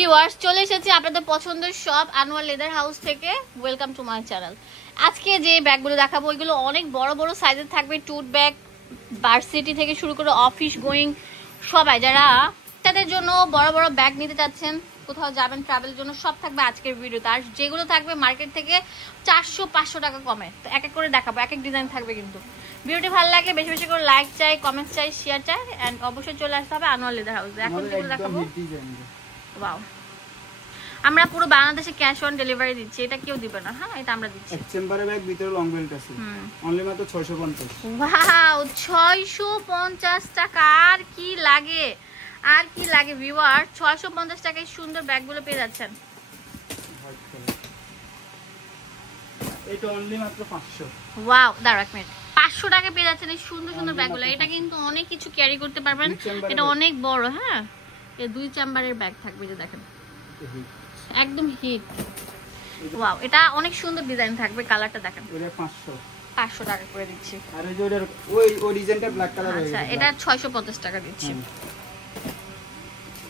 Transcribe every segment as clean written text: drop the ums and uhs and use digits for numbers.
Viewers, চলে এসেছি আপনাদের পছন্দের শপ আনোয়ার লেদার হাউস থেকে। Welcome to my channel. আজকে যে ব্যাগগুলো দেখাবো ওইগুলো অনেক বড় বড় সাইজের থাকবে। টুট ব্যাগ, ভার্সিটি থেকে শুরু করে অফিস গোয়িং সবাই যারা তাদের জন্য বড় বড় ব্যাগ নিতে চাচ্ছেন, কোথাও যাবেন ট্রাভেলের জন্য, সব থাকবে আজকের ভিডিওতে। আর যেগুলো থাকবে মার্কেট থেকে 400-500 টাকা কমে। তো এক এক করে দেখাবো, এক এক ডিজাইন থাকবে। কিন্তু ভিডিওটি ভালো লাগলে বেশি বেশি করে লাইক চাই, কমেন্টস চাই, শেয়ার চাই, এন্ড অবশ্যই চলে আসতে হবে আনোয়ার লেদার হাউসে। এখন যেগুলো দেখাবো, ওয়াও, আমরা পুরো বাংলাদেশে ক্যাশ অন ডেলিভারি দিচ্ছি। এটা কেউ দিবে না। হ্যাঁ, এটা আমরা দিচ্ছি। চেম্বারে ব্যাগ ভিতরে লং বেল্ট আছে, অনলি মাত্র 650। ওয়াও, 650 টাকা। আর কি লাগে, আর কি লাগে ভিউয়ার? 650 টাকায় সুন্দর ব্যাগগুলো পেয়ে যাচ্ছেন। এটা অনলি মাত্র 500। ওয়াও, দাঁড়াও এক মিনিট, 500 টাকা পেয়ে যাচ্ছেন এই সুন্দর সুন্দর ব্যাগগুলো। এটা কিন্তু অনেক কিছু ক্যারি করতে পারবেন। এটা অনেক বড়। হ্যাঁ, এই 2 চেম্বারের ব্যাগ থাকবে, যে দেখেন একদম হিট। ওয়াও, এটা অনেক সুন্দর ডিজাইন থাকবে। কালারটা দেখেন। এটা 500 টাকা করে দিচ্ছি। আর এই যে ওই ডিজাইনটা ব্ল্যাক কালার হয়ে গেছে। আচ্ছা, এটা 650 টাকা দিচ্ছি।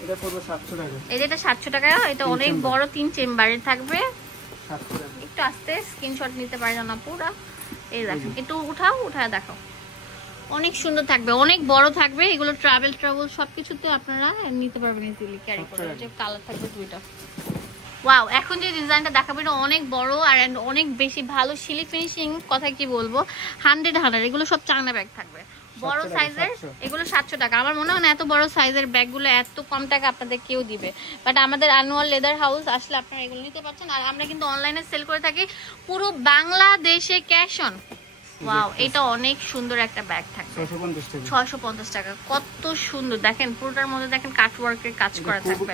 এটা পুরো 700 টাকা। এই যে এটা 700 টাকা। এটা অনেক বড় 3 চেম্বারের থাকবে। 700 টাকা। একটু আস্তে স্ক্রিনশট নিতে পারেন না পুরো। এই দেখেন, একটু উঠায় দেখাও। অনেক সুন্দর থাকবে, অনেক বড় থাকবে। এগুলো ট্রাভেল সবকিছুতে আপনারা নিতে পারবেন, ইজিলি ক্যারি করে। যে কালার থাকবে 2টা। ওয়াও, এখন যে ডিজাইনটা দেখাবো এটা অনেক বড় আর অনেক বেশি ভালো সিলি ফিনিশিং। কথা কি বলবো, 100 এগুলো সব চায়না ব্যাগ থাকবে, বড় সাইজের। এগুলো 700 টাকা। আমার মনে হয় না এত বড় সাইজের ব্যাগগুলো এত কম টাকা আপনাদের কেউ দিবে। বাট আমাদের আনোয়ার লেদার হাউস আসলে আপনারা এগুলো নিতে পারছেন। আর আমরা কিন্তু অনলাইনে সেল করে থাকি পুরো বাংলাদেশে ক্যাশ অন। ওয়াও, এটা অনেক সুন্দর একটা ব্যাগ থাকবে। 650 টাকা। কত সুন্দর দেখেন, পুরোটার মধ্যে দেখেন কাটওয়ার্কের কাজ করা থাকবে।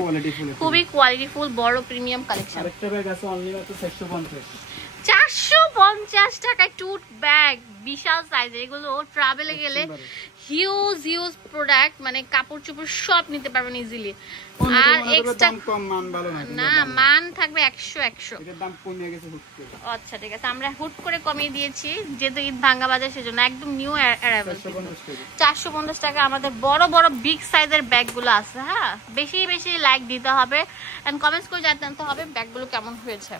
খুবই কোয়ালিটিফুল, বড় প্রিমিয়াম কালেকশন। আরেকটা ব্যাগ আছে অনলি মাত্র 450। 450 টাকায় টুট ব্যাগ, বিশাল সাইজের। এগুলো ট্রাভেলে গেলে হিউজ প্রোডাক্ট, মানে কাপড় চোপড় সব নিতে পারবেন ইজিলি। আর এক্সট্রা কম মান ভালো না, মান থাকবে 100। এটার দাম কমে গেছে হুট করে। আচ্ছা ঠিক আছে, আমরা হুট করে কমিয়ে দিয়েছি যেহেতু ঈদ ভাঙ্গা বাজার, সেজন্য একদম নিউ অ্যারাইভাল। 450 টাকা আমাদের বড় বড় বিগ সাইজের ব্যাগগুলো আছে। হ্যাঁ, বেশি বেশি লাইক দিতে হবে এন্ড কমেন্টস করে জানাতে হবে ব্যাগগুলো কেমন হয়েছে।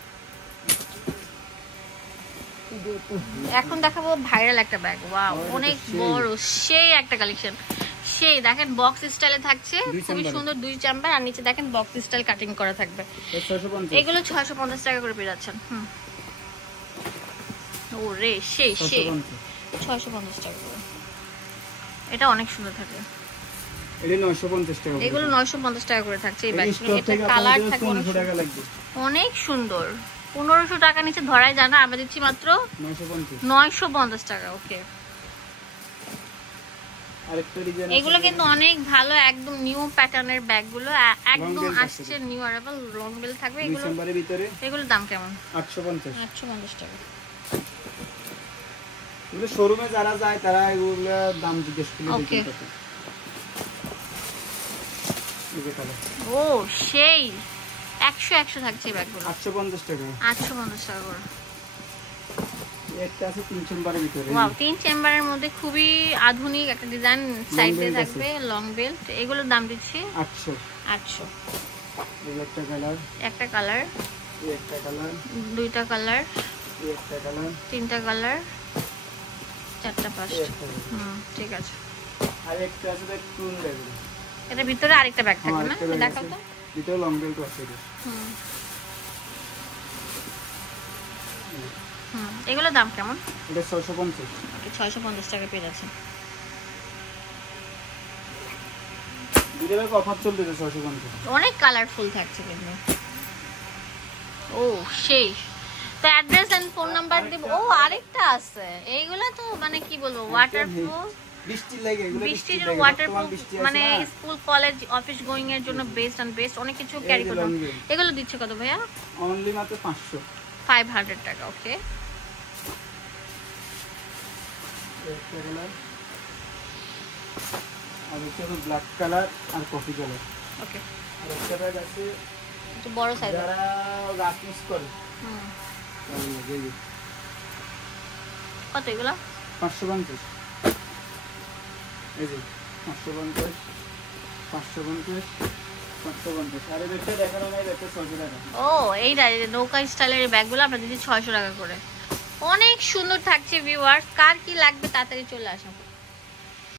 এখন দেখাবো ভাইরাল একটা ব্যাগ। ওয়াও, অনেক বড়, সেই একটা কালেকশন। সেই দেখেন বক্স স্টাইলে থাকছে, খুবই সুন্দর। 2 চেম্বার আর নিচে দেখেন বক্স স্টাইল কাটিং করা থাকবে। এগুলো 650 টাকা করে পেয়ে যাচ্ছেন। ওরে সেই 650 টাকা করে। এটা অনেক সুন্দর থাকে। এটা 950 টাকা। এগুলো 950 টাকা করে থাকছে এই ব্যাগগুলো। এটা কালার থাকে অনেক সুন্দর। 1500 টাকা নিচে ধরাই যায় না। আমরা দিচ্ছি মাত্র 950 টাকা। ওকে, এগুলো কিন্তু অনেক ভালো, একদম নিউ প্যাটার্নের ব্যাগগুলো, একদম আসছে নিউ অ্যারাইভাল। লং বেল থাকবে এগুলো। এগুলোর দাম কেমন? 850 টাকা। এগুলো শোরুমে যারা যায় তারা এগুলো দাম জিজ্ঞেস করে ওকে। ও সেই 100 থাকছে এই ব্যাগগুলো। 850 টাকা। 850 টাকা করে। একটা আছে 3 চেম্বারের ভিতরে। ওয়াও, 3 চেম্বারের মধ্যে খুবই আধুনিক একটা ডিজাইন। সাইডে থাকবে লং বেল্ট। এগুলোর দাম দিচ্ছি 800। এই একটা কালার, একটা কালার, এই একটা কালার, 2টা কালার, এই একটা কালার, 3টা কালার, 4টা 5টা। ঠিক আছে। আর একটা আছে দেখ টুল ব্যাগ। এটা ভিতরে আরেকটা ব্যাগ থাকবে না? দেখাও তো। ভিতরে লং বেল্ট আছে। এগুলোর দাম কেমন? এটা 650। ওকে, 650 টাকা পেয়ে যাচ্ছে। ভিতরে অফার চলতেছে 650। অনেক কালারফুল থাকছে কিন্তু। ও সেই। তো অ্যাড্রেস এন্ড ফোন নাম্বার দেব। ও আরেকটা আছে। এইগুলো তো মানে কি বলবো, ওয়াটারপ্রুফ। বৃষ্টি লাগে, এগুলো বৃষ্টির জন্য ওয়াটারপ্রুফ, মানে স্কুল কলেজ অফিস গোয়িং এর জন্য বেস্ট এন্ড বেস্ট। অনেক কিছু ক্যারি করতে। এগুলো দিচ্ছে কত ভাইয়া? অনলি মাত্র 500। 500 টাকা। ওকে, আর এটা হলো ব্ল্যাক কালার আর কফি কালার। ওকে, আর একটা ব্যাগ আছে একটু বড় সাইজ। যারা রাত মিস করে। কত এগুলো? 550। এই যে 550, 550, 550 আর এই ব্যাগটা দেখানো নাই, ব্যাগটা 600 টাকা। ও এই নৌকা স্টাইলের এই ব্যাগগুলো আমরা দিচ্ছি 600 টাকা করে। অনেক সুন্দর থাকছে ভিউয়ার্স, কার কি লাগবে তাড়াতাড়ি চলে আসুন।